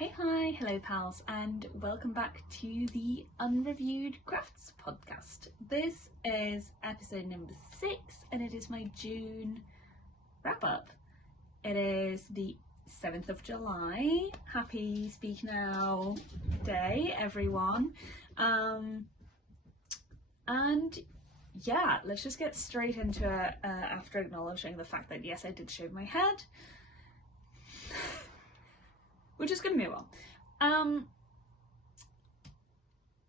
Hi, hello pals, and welcome back to the Unreviewed Crafts podcast. This is episode number 6 and it is my June wrap up. It is the 7th of July. Happy Speak Now Day, everyone. And yeah, let's just get straight into it after acknowledging the fact that yes, I did shave my head. We're just going to move on.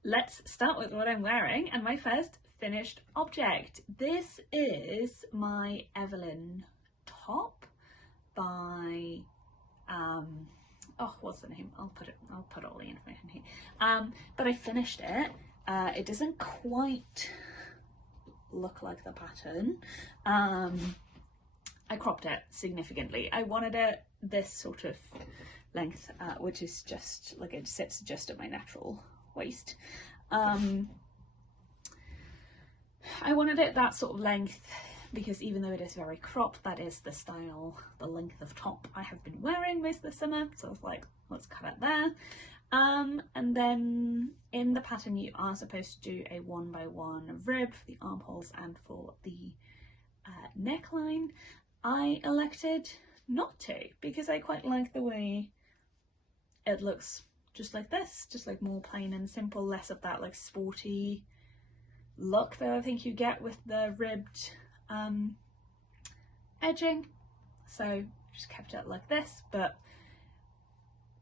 Let's start with what I'm wearing and my first finished object. This is my Evelyn top by, what's the name? I'll put all the information here. But I finished it. It doesn't quite look like the pattern. I cropped it significantly. I wanted it this sort of length, which is just like it sits just at my natural waist. I wanted it that sort of length because even though it is very cropped, that is the style, the length of top I have been wearing most of the summer. So I was like, let's cut it there. And then in the pattern you are supposed to do a 1x1 rib for the armholes and for the neckline. I elected not to because I quite like the way it looks just like this, just like more plain and simple, less of that like sporty look that I think you get with the ribbed edging. So just kept it like this, but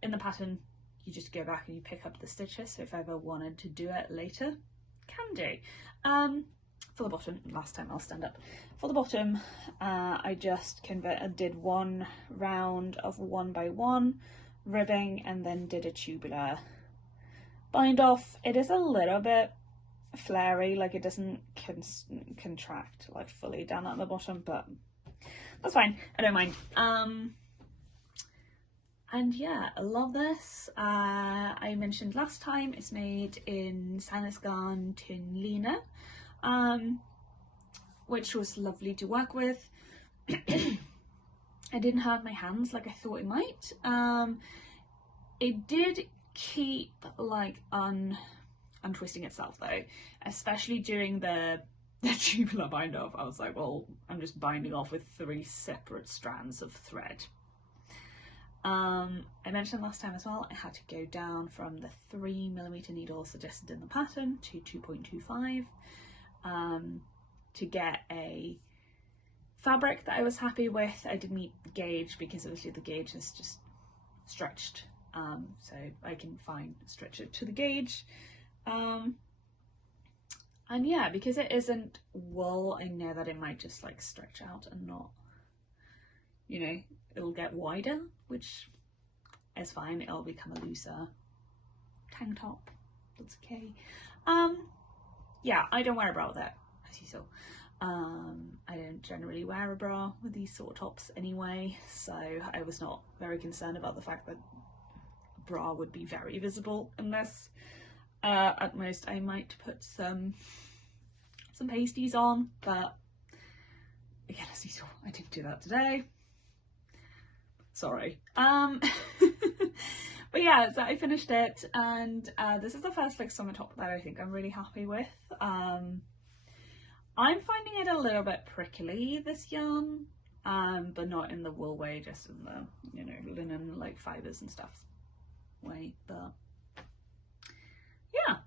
in the pattern you just go back and you pick up the stitches, so if I ever wanted to do it later, can do. For the bottom, last time I'll stand up. For the bottom, I just did one round of 1x1 ribbing and then did a tubular bind off. It is a little bit flary, like it doesn't contract like fully down at the bottom, but that's fine, I don't mind. And yeah, I love this. I mentioned last time it's made in Sannisgarn Tunlina, which was lovely to work with. I didn't hurt my hands like I thought it might. It did keep like untwisting itself though, especially during the tubular bind off. I was like, well, I'm just binding off with 3 separate strands of thread. I mentioned last time as well, I had to go down from the 3mm needle suggested in the pattern to 2.25 to get a fabric that I was happy with. I did meet the gauge because obviously the gauge is just stretched, so I can stretch it to the gauge. And yeah, because it isn't wool, I know that it might just like stretch out and not, you know, it'll get wider, which is fine. It'll become a looser tank top. That's okay. Yeah, I don't wear a bra with it, as you saw. I don't generally wear a bra with these sort of tops anyway, so I was not very concerned about the fact that a bra would be very visible in this. At most I might put some pasties on, but again, as you saw, I didn't do that today. Sorry. But yeah, so I finished it, and this is the first like summer top that I think I'm really happy with. I'm finding it a little bit prickly, this yarn, but not in the wool way, just in the, you know, linen like fibres and stuff way. But yeah,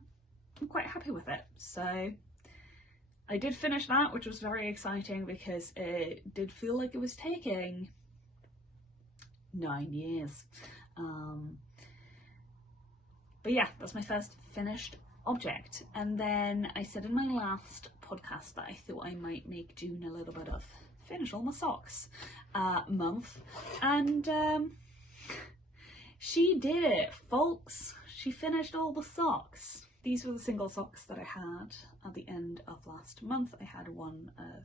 I'm quite happy with it. So I did finish that, which was very exciting because it did feel like it was taking 9 years. But yeah, that's my first finished object. And then I said in my last podcast that I thought I might make June a little bit of finish all my socks month, and she did it, folks. She finished all the socks. These were the single socks that I had at the end of last month. I had one of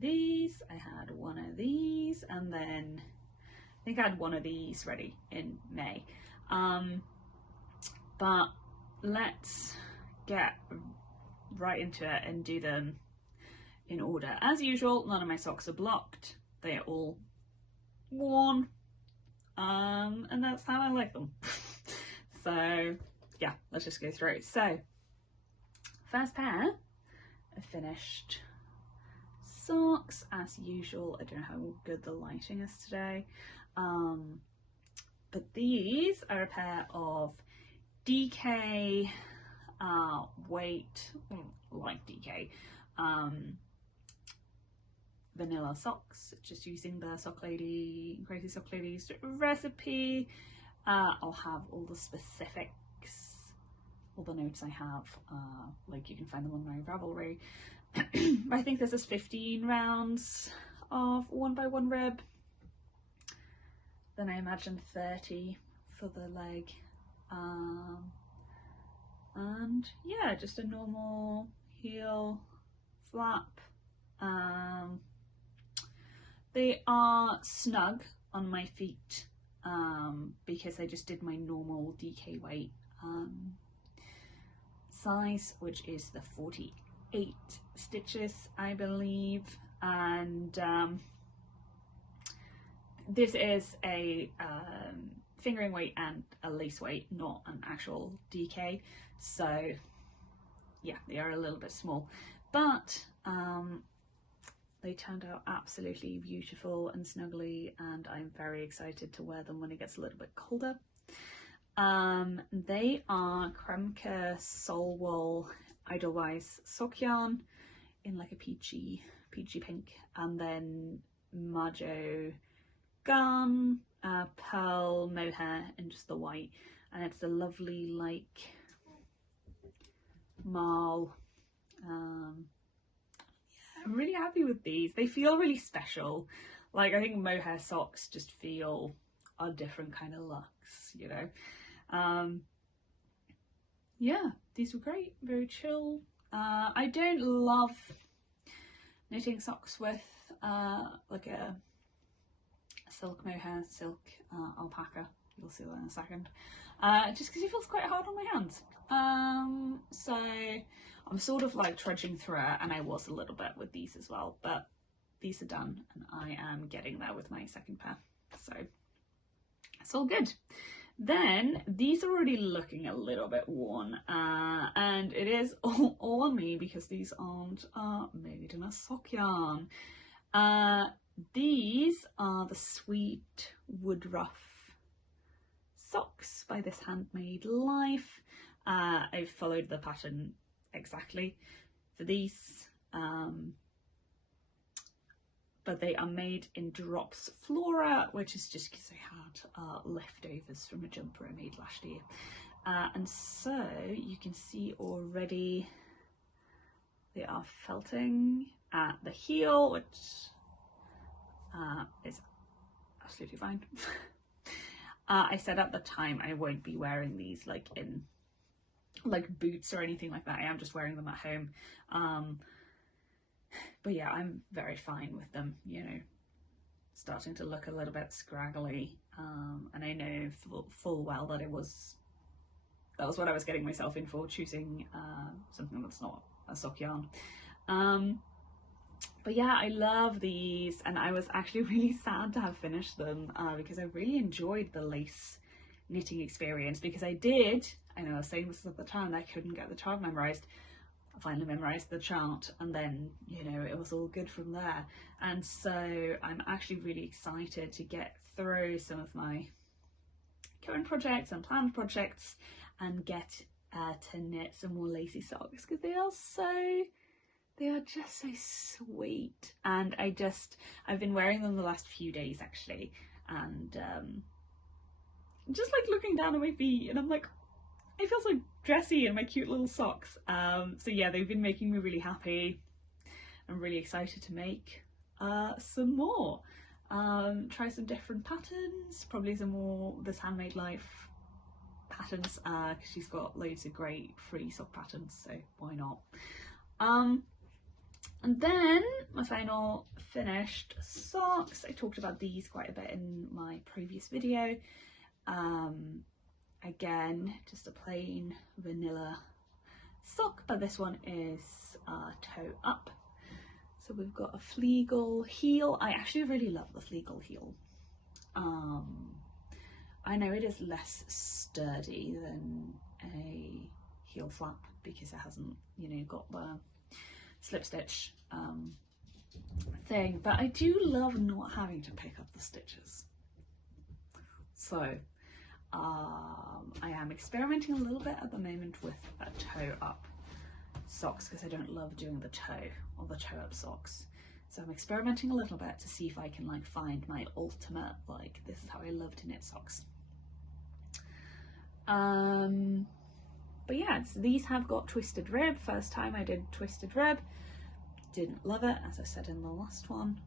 these, I had one of these, and then I think I had one of these ready in May. But let's get right into it and do them in order. As usual, none of my socks are blocked. They are all worn. and that's how I like them. So yeah, let's just go through. So first pair of finished socks as usual. I don't know how good the lighting is today, but these are a pair of DK weight, like DK, vanilla socks, just using the Crazy Sock Lady's recipe. I'll have all the specifics, all the notes I have, like you can find them on my Ravelry. I think this is 15 rounds of 1x1 rib, then I imagine 30 for the leg, and yeah, just a normal heel flap. They are snug on my feet because I just did my normal DK weight size, which is the 48 stitches, I believe, and this is a fingering weight and a lace weight, not an actual DK, so yeah, they are a little bit small, but they turned out absolutely beautiful and snuggly, and I'm very excited to wear them when it gets a little bit colder. They are Kremke Solwool Edelweiss sock yarn in like a peachy pink, and then Majo Gun, pearl mohair in just the white, and it's a lovely like marl. I'm really happy with these. They feel really special. Like, I think mohair socks just feel a different kind of luxe, you know. Yeah, these were great, very chill. I don't love knitting socks with like a silk mohair, silk alpaca. You'll see that in a second. Just because it feels quite hard on my hands. So I'm sort of like trudging through it, and I was a little bit with these as well, but these are done and I am getting there with my second pair, so it's all good. Then these are already looking a little bit worn, and it is all on me because these aren't made in a sock yarn. These are the Sweet Woodruff socks by This Handmade Life. I've followed the pattern exactly for these, but they are made in Drops Flora, which is just because I had leftovers from a jumper I made last year, and so you can see already they are felting at the heel, which is absolutely fine. I said at the time I won't be wearing these like in like boots or anything like that. I am just wearing them at home, but yeah, I'm very fine with them, you know, starting to look a little bit scraggly, and I know full well that that was what I was getting myself in for, choosing something that's not a sock yarn. But yeah, I love these, and I was actually really sad to have finished them because I really enjoyed the lace knitting experience, because I know I was saying this at the time, I couldn't get the chart memorized. I finally memorized the chart, and then, you know, it was all good from there. And so I'm actually really excited to get through some of my current projects and planned projects and get to knit some more lacy socks, because they are just so sweet. And I've been wearing them the last few days actually, and just like looking down at my feet, and I'm like, I feel so dressy in my cute little socks. So yeah, they've been making me really happy. I'm really excited to make some more, try some different patterns, probably some more This Handmade Life patterns, because she's got loads of great free sock patterns, so why not. And then my final finished socks. I talked about these quite a bit in my previous video. Again, just a plain vanilla sock, but this one is toe up. So we've got a Fleagle heel. I actually really love the Fleagle heel. I know it is less sturdy than a heel flap because it hasn't, you know, got the slip stitch thing, but I do love not having to pick up the stitches. So I am experimenting a little bit at the moment with a toe up socks because I don't love doing the toe or the toe up socks. So I'm experimenting a little bit to see if I can like find my ultimate, like, this is how I love to knit socks. But yeah, so these have got twisted rib. First time I did twisted rib, didn't love it, as I said in the last one.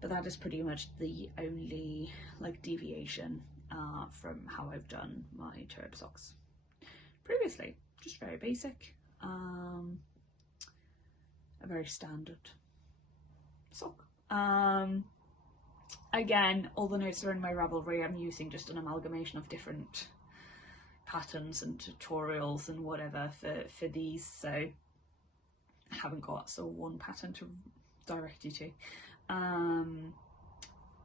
But that is pretty much the only like deviation from how I've done my toe up socks previously. Just very basic, a very standard sock. Again, all the notes are in my Ravelry. I'm using just an amalgamation of different patterns and tutorials and whatever for these, so I haven't got one pattern to direct you to.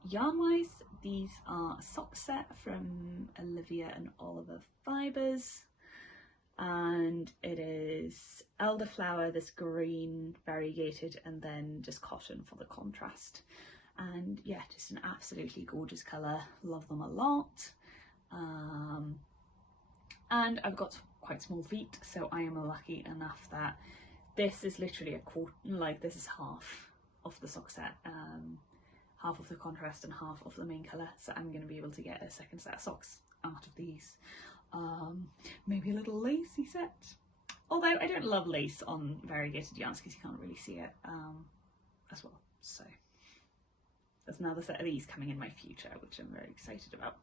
Yarn wise, these are a sock set from Olivia and Oliver Fibres, and it is elderflower, this green variegated, and then just cotton for the contrast. And yeah, just an absolutely gorgeous colour, love them a lot. And I've got quite small feet, so I am lucky enough that this is literally a quarter, like this is half of the sock set, half of the contrast and half of the main colour, so I'm going to be able to get a second set of socks out of these. Maybe a little lacy set, although I don't love lace on variegated yarns because you can't really see it as well, so there's another set of these coming in my future, which I'm very excited about.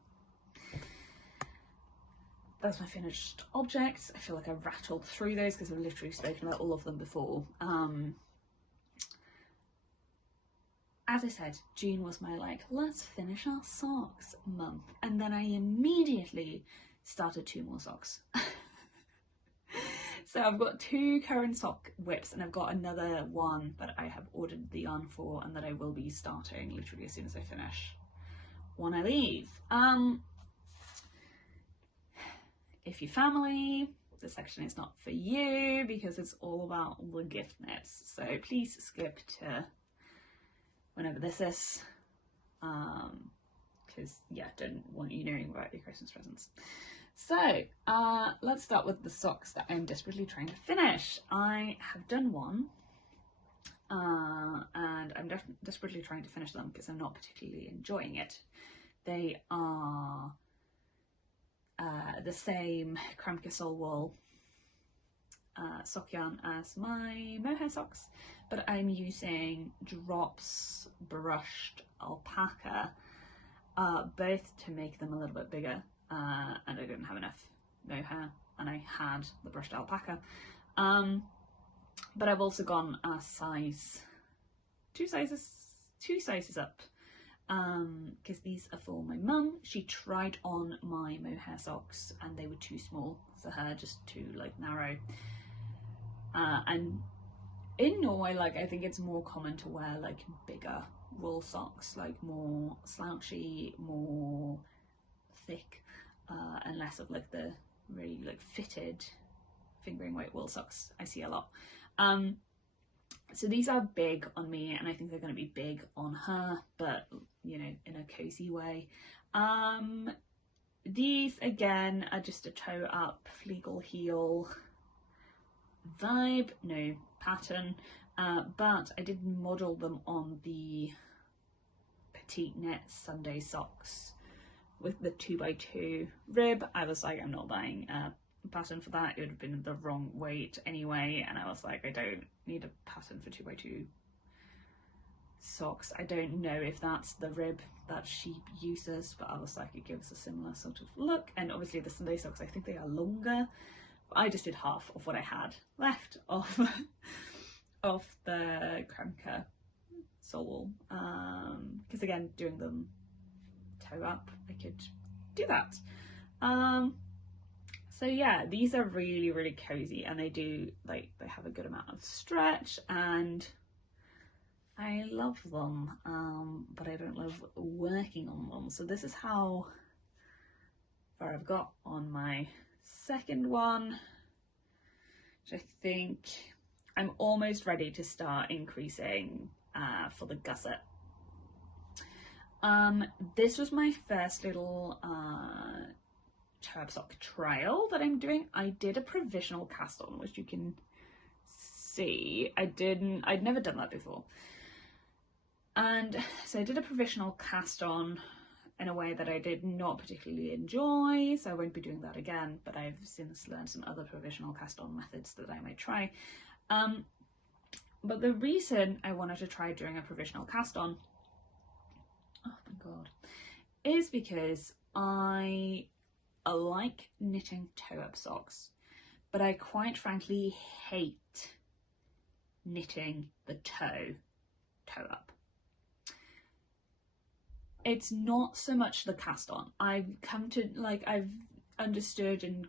That's my finished objects. I feel like I've rattled through those because I've literally spoken about all of them before. As I said, June was my like, let's finish our socks month, and then I immediately started 2 more socks. So I've got 2 current sock whips, and I've got another one that I have ordered the yarn for and that I will be starting literally as soon as I finish when I leave. If you're family, this section is not for you because it's all about the gift knits, so please skip to whenever this is, because yeah, don't want you knowing about your Christmas presents. So let's start with the socks that I'm desperately trying to finish. I have done one, and I'm desperately trying to finish them because I'm not particularly enjoying it. They are the same Kremke Soul Wool sock yarn as my mohair socks, but I'm using Drops brushed alpaca, both to make them a little bit bigger, and I didn't have enough mohair and I had the brushed alpaca, but I've also gone a size, two sizes up, because these are for my mum. She tried on my mohair socks and they were too small for her, just too like narrow, and in Norway, like, I think it's more common to wear like bigger wool socks, like more slouchy, more thick, and less of like the really like fitted fingering weight wool socks I see a lot. So these are big on me, and I think they're going to be big on her, but you know, in a cozy way. These again are just a toe up legal heel vibe, no pattern, but I did model them on the Petite Knit Sunday socks with the 2x2 rib. I was like, I'm not buying a pattern for that, it would have been the wrong weight anyway, and I was like, I don't need a pattern for 2x2 socks. I don't know if that's the rib that she uses, but I was like, it gives a similar sort of look. And obviously the Sunday socks, I think they are longer. I just did half of what I had left of the Kremke Soul Wool, because again, doing them toe up, I could do that. So yeah, these are really, really cozy, and they do, like, they have a good amount of stretch, and I love them, but I don't love working on them. So this is how far I've got on my second one, which I think I'm almost ready to start increasing for the gusset. This was my first little toe-up sock trial that I'm doing. I did a provisional cast on, which you can see. I'd never done that before. And so I did a provisional cast on in a way that I did not particularly enjoy, so I won't be doing that again, but I've since learned some other provisional cast on methods that I might try. But the reason I wanted to try doing a provisional cast on, oh my god, is because I like knitting toe-up socks, but I quite frankly hate knitting the toe up. It's not so much the cast on. I've come to, like, I've understood and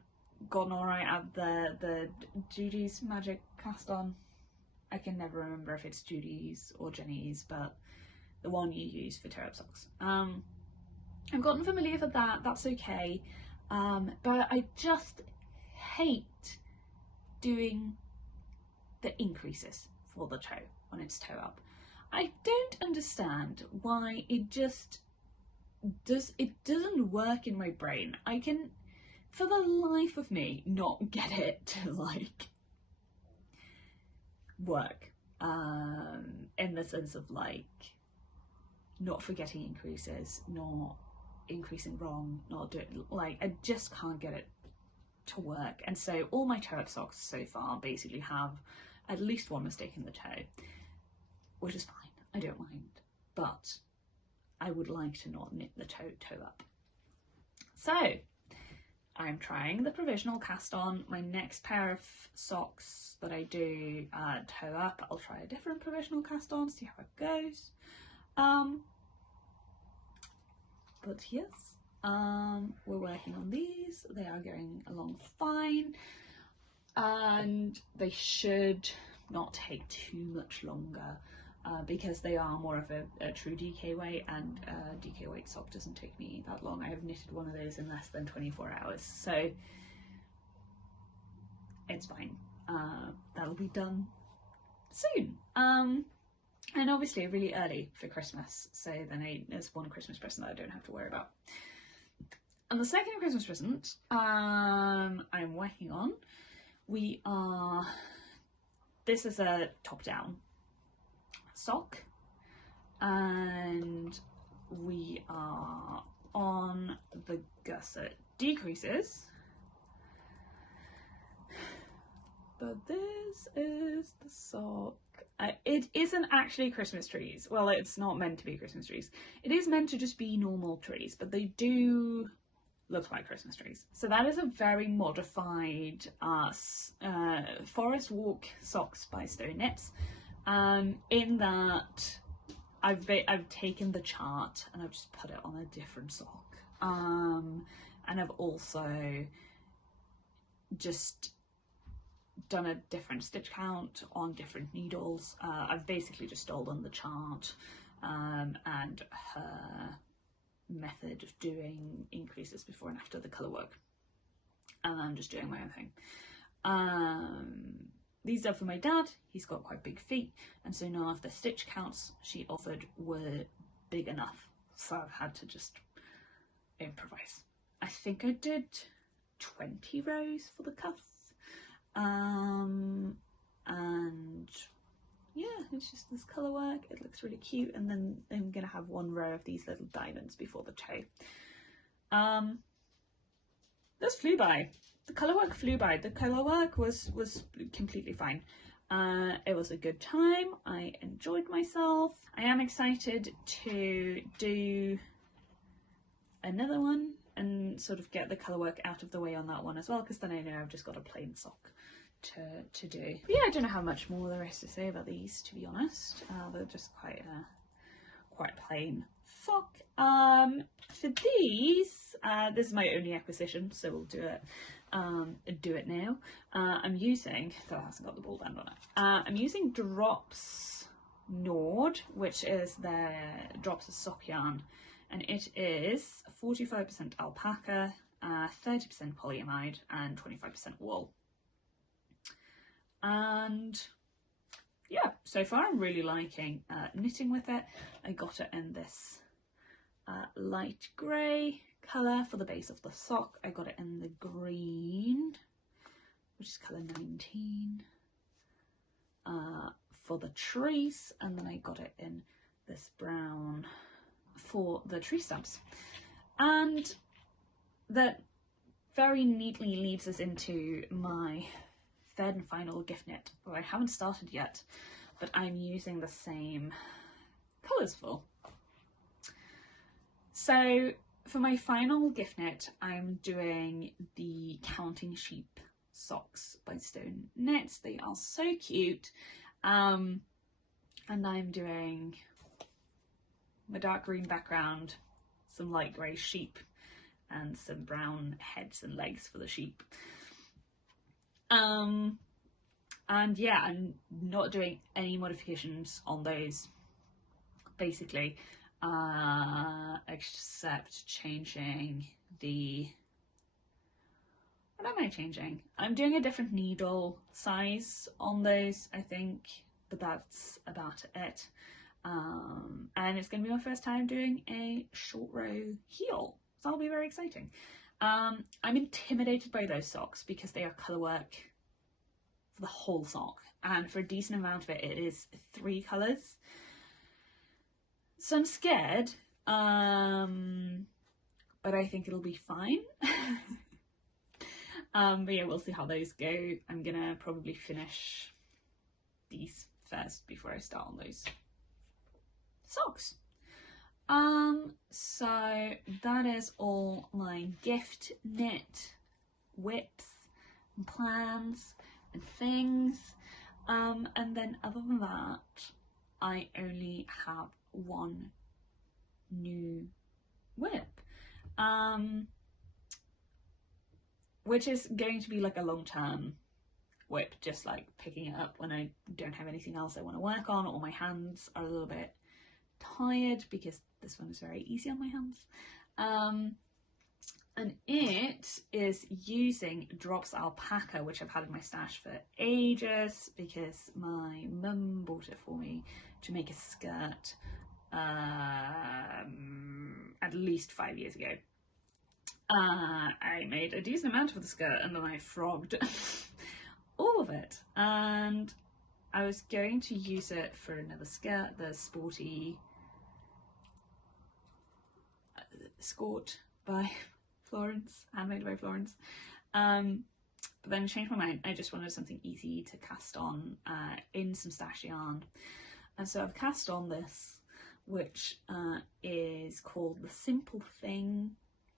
gotten alright at the Judy's Magic cast on. I can never remember if it's Judy's or Jenny's, but the one you use for toe-up socks. I've gotten familiar with that, that's okay. But I just hate doing the increases for the toe when it's toe up. I don't understand why it doesn't work in my brain. I can, for the life of me, not get it to like work, in the sense of like not forgetting increases, not increasing wrong, not doing, like, I just can't get it to work. And so all my toe-up socks so far basically have at least one mistake in the toe, which is fine, I don't mind, but I would like to not knit the toe up. So I'm trying the provisional cast on. My next pair of socks that I do toe up, I'll try a different provisional cast on, see how it goes. But yes, we're working on these. They are going along fine, and they should not take too much longer, because they are more of a true DK weight, and DK weight sock doesn't take me that long. I have knitted one of those in less than 24 hours, so it's fine. That'll be done soon. And obviously really early for Christmas, so then there's one Christmas present that I don't have to worry about. And the second Christmas present I'm working on, this is a top-down sock, and we are on the gusset decreases, but this is the sock. It isn't actually Christmas trees. Well, it's not meant to be Christmas trees. It is meant to just be normal trees, but they do look like Christmas trees. So that is a very modified Forest Walk socks by Stone Knits. In that I've taken the chart and I've just put it on a different sock. And I've also just done a different stitch count on different needles. I've basically just stolen the chart and her method of doing increases before and after the colour work, and I'm just doing my own thing. These are for my dad. He's got quite big feet, and so none of the stitch counts she offered were big enough, so I've had to just improvise. I think I did 20 rows for the cuff. And yeah, it's just this colour work. It looks really cute, and then I'm gonna have one row of these little diamonds before the toe. This flew by. The colour work flew by. The colour work was completely fine. It was a good time. I enjoyed myself. I am excited to do another one and sort of get the colour work out of the way on that one as well, because then I know I've just got a plain sock to do. But yeah, I don't know how much more there is to say about these, to be honest. They're just quite plain sock. For these, this is my only acquisition, so we'll do it now. I'm using, though it hasn't got the ball band on it, I'm using Drops Nord, which is their Drops of Sock yarn, and it is 45% alpaca, 30% polyamide and 25% wool. And yeah, so far I'm really liking knitting with it. I got it in this light grey colour for the base of the sock. I got it in the green, which is colour 19, for the trees, and then I got it in this brown for the tree stumps. And that very neatly leads us into my third and final gift knit, that I haven't started yet, but I'm using the same colours for. So for my final gift knit, I'm doing the Counting Sheep socks by Stone Knits. They are so cute. And I'm doing my dark green background, some light grey sheep, and some brown heads and legs for the sheep. And yeah, I'm not doing any modifications on those, basically, except changing the, what am I changing? I'm doing a different needle size on those, I think, but that's about it. And it's going to be my first time doing a short row heel, so that'll be very exciting. I'm intimidated by those socks because they are colour work for the whole sock, and for a decent amount of it, it is 3 colours. So I'm scared, but I think it'll be fine. But yeah, we'll see how those go. I'm gonna probably finish these first before I start on those socks. So that is all my gift knit whips and plans and things. And then other than that, I only have one new whip, which is going to be like a long-term whip, just like picking it up when I don't have anything else I want to work on, or my hands are a little bit tired, because this one is very easy on my hands. And it is using Drops alpaca, which I've had in my stash for ages because my mum bought it for me to make a skirt at least 5 years ago. I made a decent amount of the skirt and then I frogged all of it, and I was going to use it for another skirt, the sporty Skort by Florence, handmade by Florence, but then I changed my mind. I just wanted something easy to cast on in some stash yarn, and so I've cast on this, which is called The Simple Thing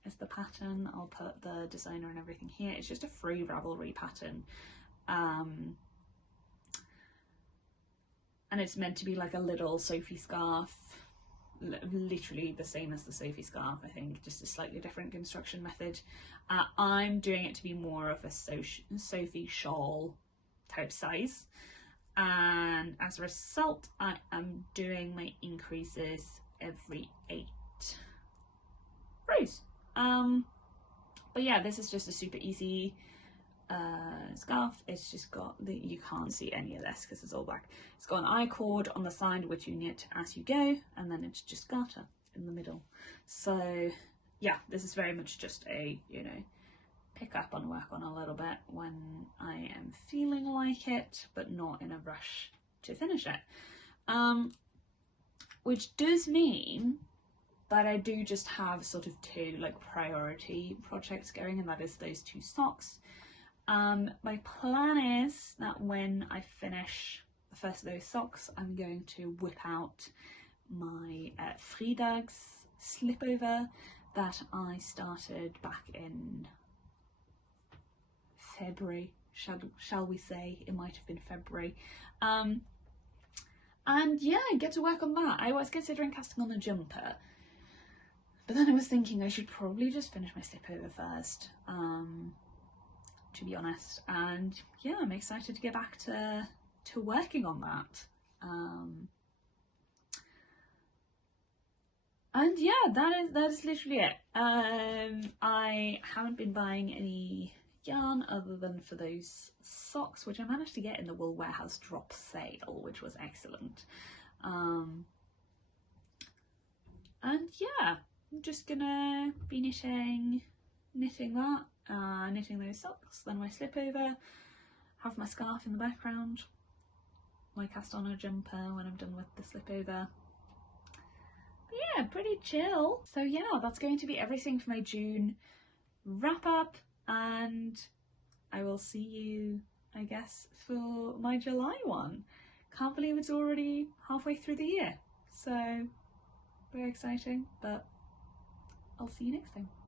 is the pattern. I'll put the designer and everything here. It's just a free Ravelry pattern, and it's meant to be like a little Sophie scarf, literally the same as the Sophie scarf, I think, just a slightly different construction method. I'm doing it to be more of a Sophie shawl type size, and as a result I am doing my increases every 8 rows. But yeah, this is just a super easy scarf. It's just got the, you can't see any of this because it's all black. It's got an I-cord on the side which you knit as you go, and then it's just garter in the middle. So yeah, this is very much just a, you know, pick up and work on a little bit when I am feeling like it, but not in a rush to finish it. Which does mean that I do just have sort of 2 like priority projects going, and that is those 2 socks. My plan is that when I finish the first of those socks, I'm going to whip out my Fridags slipover that I started back in February, shall we say. It might have been February. And yeah, get to work on that. I was considering casting on a jumper, but then I was thinking I should probably just finish my slipover first, to be honest. And yeah, I'm excited to get back to working on that. And yeah, that is literally it. I haven't been buying any yarn other than for those socks, which I managed to get in the Wool Warehouse drop sale, which was excellent. And yeah, I'm just gonna be knitting that, knitting those socks, then my slip over, have my scarf in the background, my cast on a jumper when I'm done with the slip over. Yeah, pretty chill. So yeah, that's going to be everything for my June wrap up, and I will see you, I guess, for my July one. Can't believe it's already halfway through the year. So very exciting, but I'll see you next time.